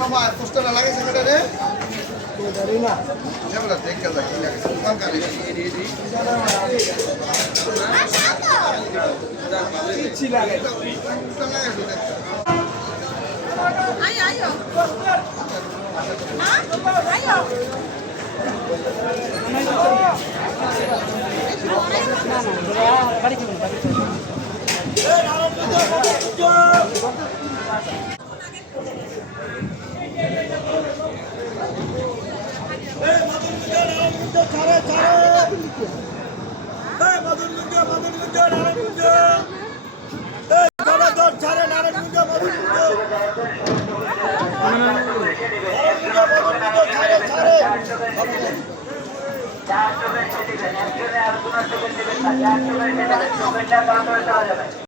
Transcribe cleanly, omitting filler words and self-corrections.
মামা পোস্টার লাগাইছে কেটে রে জানি না যেমন দেখে লাগি লাগাইছে কোন কালে চিচি লাগাইছে আয় আয় আয় বাড়ি চলুন বাড়ি চলুন ছাড়ে